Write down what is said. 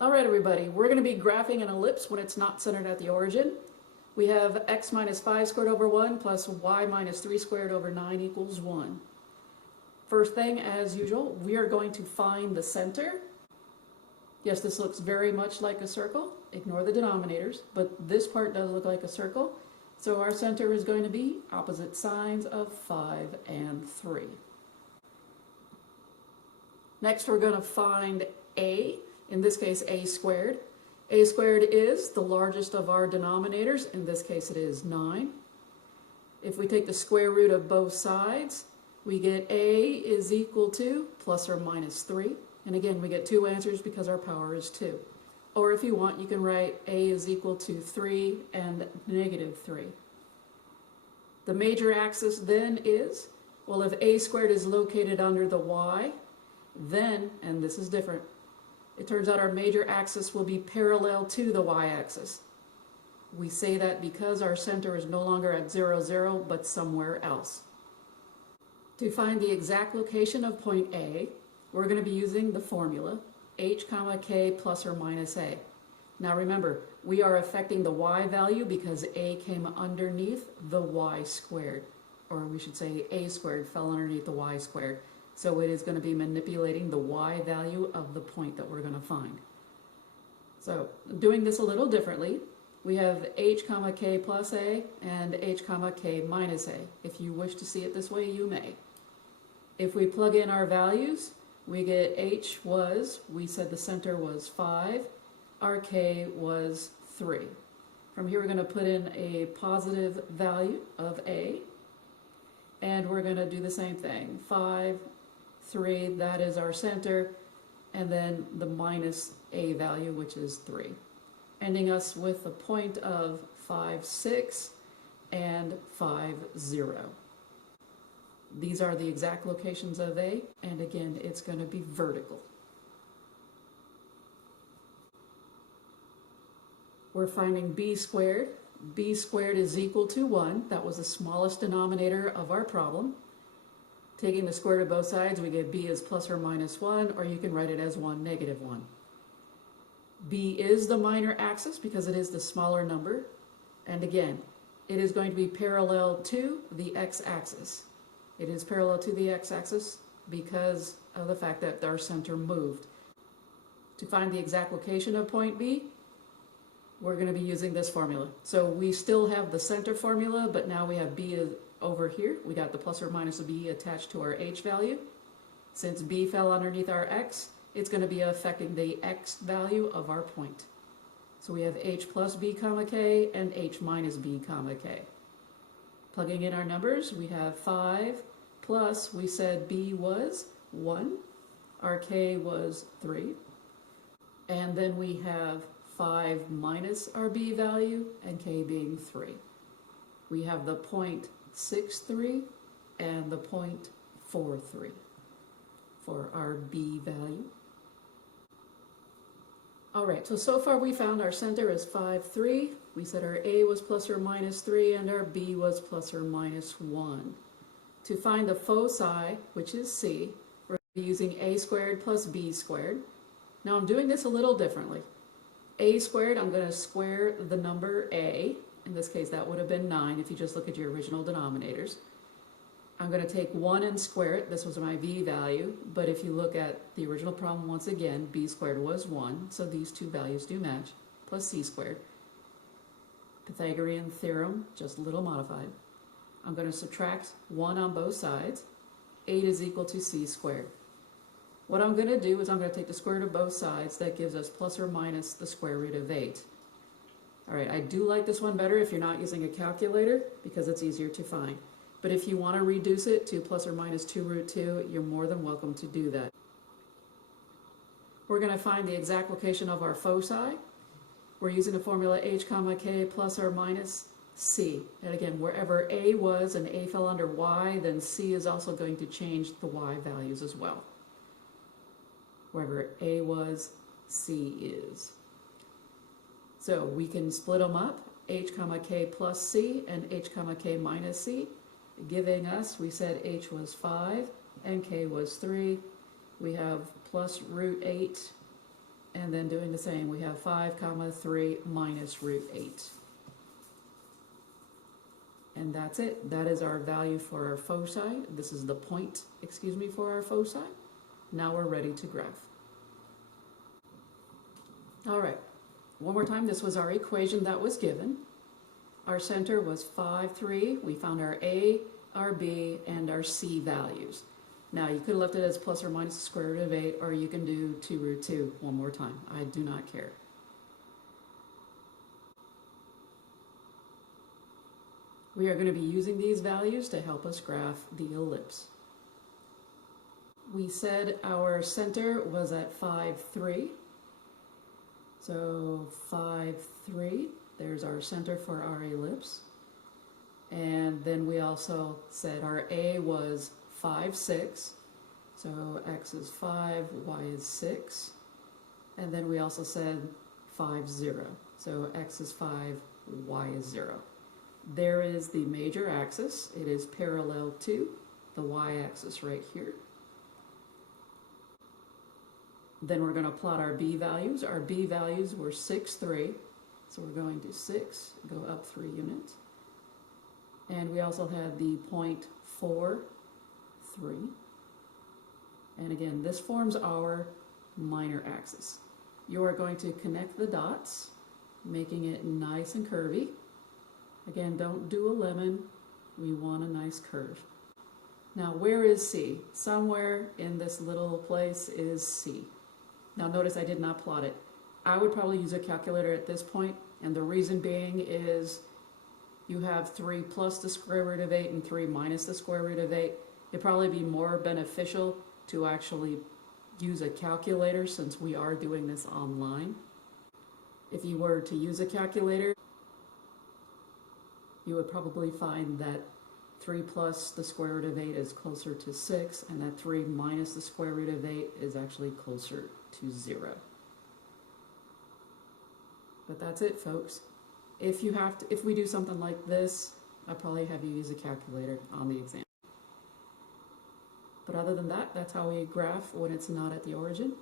All right, everybody, we're going to be graphing an ellipse when it's not centered at the origin. We have x minus 5 squared over 1 plus y minus 3 squared over 9 equals 1. First thing, as usual, we are going to find the center. Yes, this looks very much like a circle. Ignore the denominators, but this part does look like a circle. So our center is going to be opposite sides of 5 and 3. Next, we're going to find a, in this case a squared. A squared is the largest of our denominators. In this case it is 9. If we take the square root of both sides, we get a is equal to plus or minus 3. And again, we get two answers because our power is 2. Or if you want, you can write a is equal to 3 and negative 3. The major axis then is, well, if a squared is located under the y, then, and this is different, it turns out our major axis will be parallel to the y-axis. We say that because our center is no longer at 0, 0, but somewhere else. To find the exact location of point A, we're going to be using the formula h comma k plus or minus a. Now remember, we are affecting the y value because a came underneath the y squared. Or we should say a squared fell underneath the y squared. So it is going to be manipulating the y value of the point that we're going to find. So doing this a little differently, we have h comma k plus a and h comma k minus a. If you wish to see it this way, you may. If we plug in our values, we get h was, we said the center was 5, our k was 3. From here we're going to put in a positive value of a, and we're going to do the same thing. 5, 3, that is our center, and then the minus a value, which is 3, ending us with a point of 5, 6 and 5, 0. These are the exact locations of a, and again, it's going to be vertical. We're finding b squared. B squared is equal to 1. That was the smallest denominator of our problem. Taking the square root of both sides, we get b is plus or minus 1, or you can write it as 1, negative 1. B is the minor axis because it is the smaller number. And again, it is going to be parallel to the x-axis. It is parallel to the x-axis because of the fact that our center moved. To find the exact location of point B, we're going to be using this formula. So we still have the center formula, but now we have b over here. We got the plus or minus b attached to our h value. Since b fell underneath our x, it's going to be affecting the x value of our point. So we have h plus b comma k and h minus b comma k. Plugging in our numbers, we have 5 plus, we said b was 1, our k was 3, and then we have 5 minus our b value and k being 3. We have the 0.63 and the 0.43 for our b value. Alright, so far we found our center is 5, 3. We said our a was plus or minus 3 and our b was plus or minus 1. To find the foci, which is c, we're going to be using a squared plus b squared. Now I'm doing this a little differently. A squared, I'm going to square the number a. In this case that would have been 9 if you just look at your original denominators. I'm going to take 1 and square it. This was my v value, but if you look at the original problem once again, b squared was 1, so these two values do match, plus c squared. Pythagorean theorem, just a little modified. I'm going to subtract 1 on both sides. 8 is equal to c squared. What I'm going to do is I'm going to take the square root of both sides. That gives us plus or minus the square root of 8. Alright, I do like this one better if you're not using a calculator because it's easier to find. But if you want to reduce it to plus or minus 2 root 2, you're more than welcome to do that. We're going to find the exact location of our foci. We're using the formula h comma k plus or minus c. And again, wherever a was and a fell under y, then c is also going to change the y values as well. Wherever a was, c is. So we can split them up, h comma k plus c and h comma k minus c, giving us, we said h was 5 and k was 3. We have plus root 8 and then doing the same. We have 5 comma 3 minus root 8. And that's it. That is our value for our foci. This is the point, for our foci. Now we're ready to graph. All right, one more time. This was our equation that was given. Our center was 5, 3. We found our A, our B, and our C values. Now you could have left it as plus or minus the square root of 8, or you can do 2 root 2 one more time. I do not care. We are going to be using these values to help us graph the ellipse. We said our center was at 5, 3. So 5, 3, there's our center for our ellipse. And then we also said our A was 5, 6. So x is 5, y is 6. And then we also said 5, 0. So x is 5, y is 0. There is the major axis. It is parallel to the y-axis right here. Then we're going to plot our b values. Our b values were 6, 3. So we're going to 6, go up 3 units. And we also had the point 4, 3. And again, this forms our minor axis. You are going to connect the dots, making it nice and curvy. Again, don't do a lemon. We want a nice curve. Now, where is C? Somewhere in this little place is C. Now notice I did not plot it. I would probably use a calculator at this point, and the reason being is you have 3 plus the square root of 8 and 3 minus the square root of 8. It'd probably be more beneficial to actually use a calculator since we are doing this online. If you were to use a calculator, you would probably find that 3 plus the square root of 8 is closer to 6, and that 3 minus the square root of 8 is actually closer to 0. But that's it, folks. If we do something like this, I'll probably have you use a calculator on the exam. But other than that, that's how we graph when it's not at the origin.